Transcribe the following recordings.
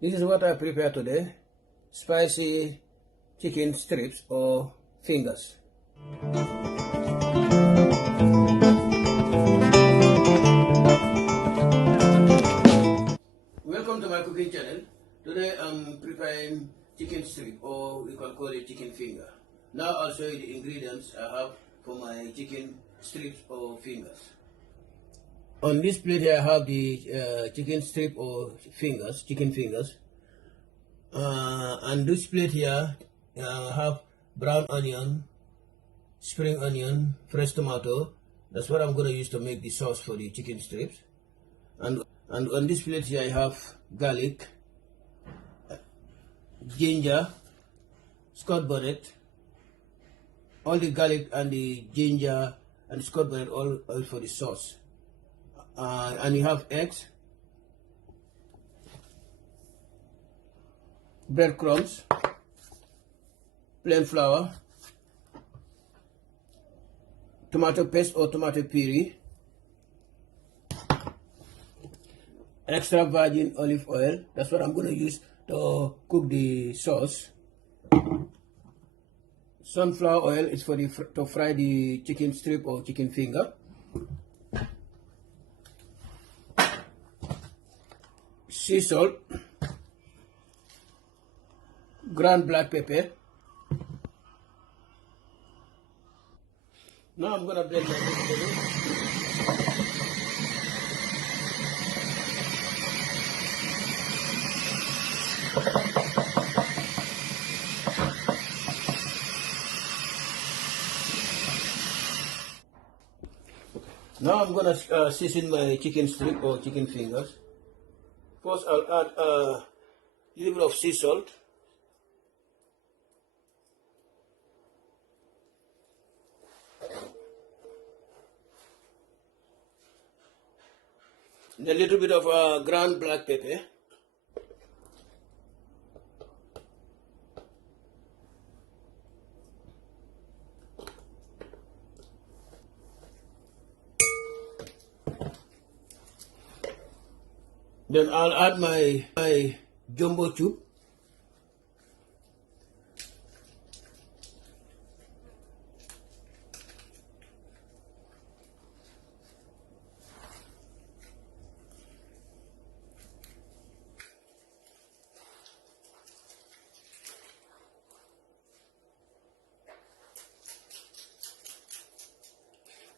This is what I prepare today: spicy chicken strips or fingers. Welcome to my cooking channel. Today I'm preparing chicken strip, or we can call it chicken finger. Now I'll show you the ingredients I have for my chicken strips or fingers. On this plate here I have the chicken strip or fingers, chicken fingers. And this plate here I have brown onion, spring onion, fresh tomato. That's what I'm going to use to make the sauce for the chicken strips. And on this plate here I have garlic, ginger, Scotch bonnet. All the garlic and the ginger and the Scotch bonnet all for the sauce. And you have eggs, breadcrumbs, plain flour, tomato paste or tomato puree, extra virgin olive oil. That's what I'm going to use to cook the sauce. Sunflower oil is for to fry the chicken strip or chicken finger. Sea salt, ground black pepper. Now I'm going to blend my vegetables. Now I'm going to season my chicken strip or chicken fingers. First I'll add a little bit of sea salt. And a little bit of ground black pepper. Then I'll add my jumbo cube.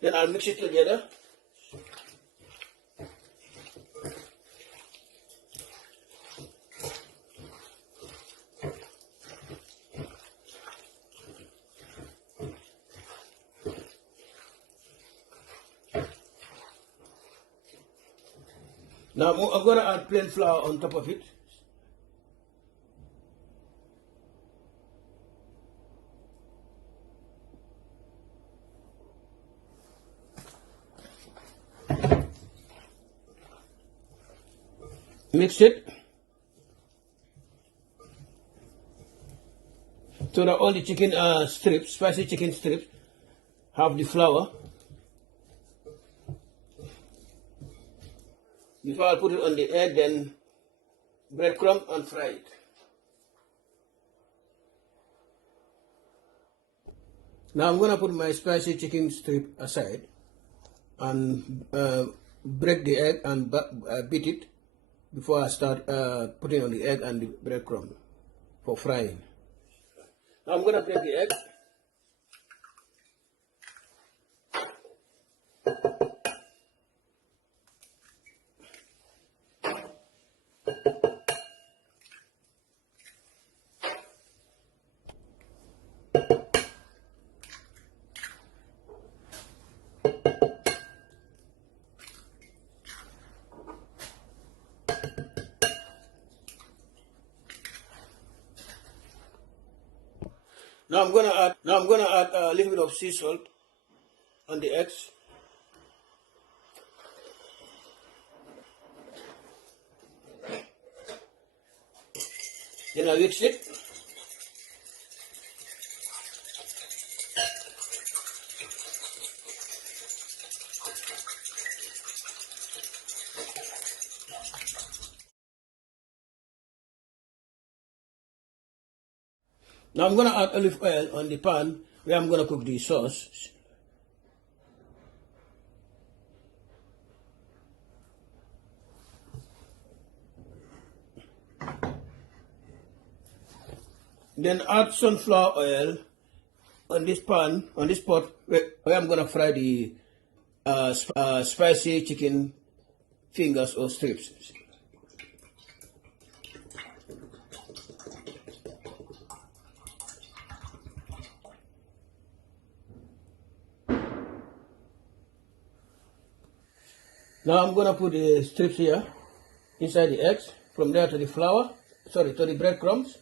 Then I'll mix it together. Now I'm going to add plain flour on top of it. Mix it so that all the chicken strips, spicy chicken strips, have the flour. Before I put it on the egg, then breadcrumb and fry it. Now I'm going to put my spicy chicken strip aside and break the egg and beat it before I start putting on the egg and the breadcrumb for frying. Now I'm going to break the egg. Now I'm gonna add a little bit of sea salt on the eggs. Then I mix it. Now I'm going to add olive oil on the pan where I'm going to cook the sauce. Then add sunflower oil on this pan, on this pot, where I'm going to fry the spicy chicken fingers or strips. Now I'm going to put the strips here inside the eggs, from there to the flour, sorry, to the breadcrumbs.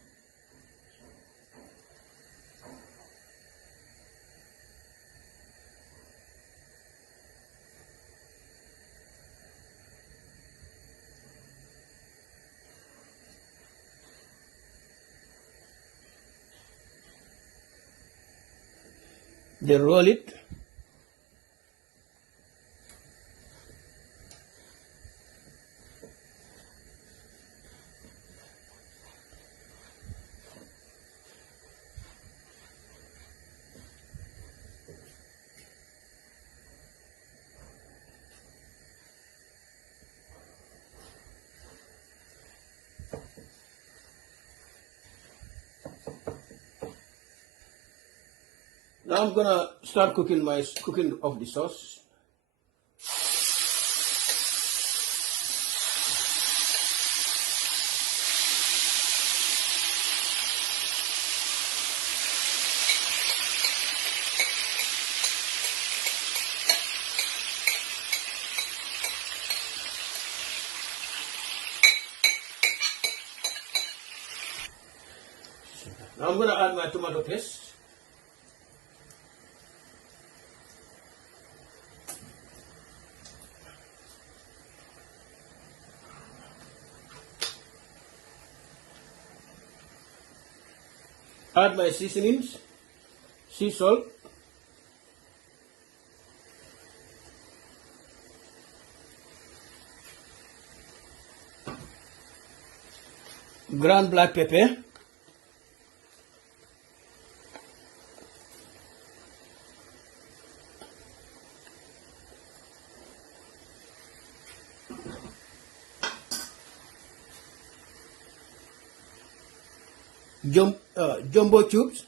Then roll it. Now I'm gonna start cooking of the sauce. Now I'm gonna add my tomato paste. Add my seasonings, sea salt, ground black pepper, jumbo cubes,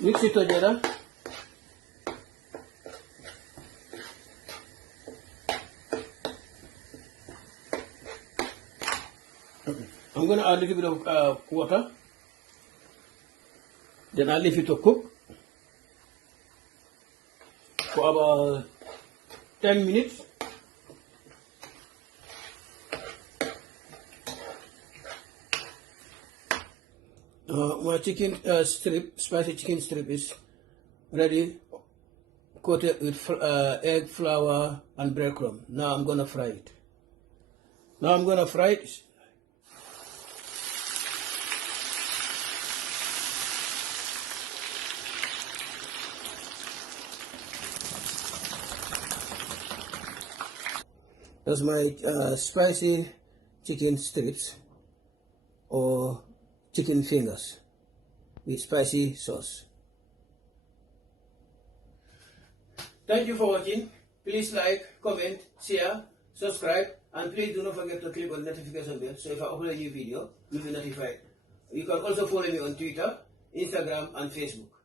mix it together. I'm going to add a little bit of water. Then I'll leave it to cook for about 10 minutes. My chicken spicy chicken strip is ready, coated with egg, flour, and breadcrumb. Now I'm going to fry it. That's my spicy chicken strips or chicken fingers with spicy sauce. Thank you for watching. Please like, comment, share, subscribe, and please do not forget to click on the notification bell so if I upload a new video, you'll be notified. You can also follow me on Twitter, Instagram, and Facebook.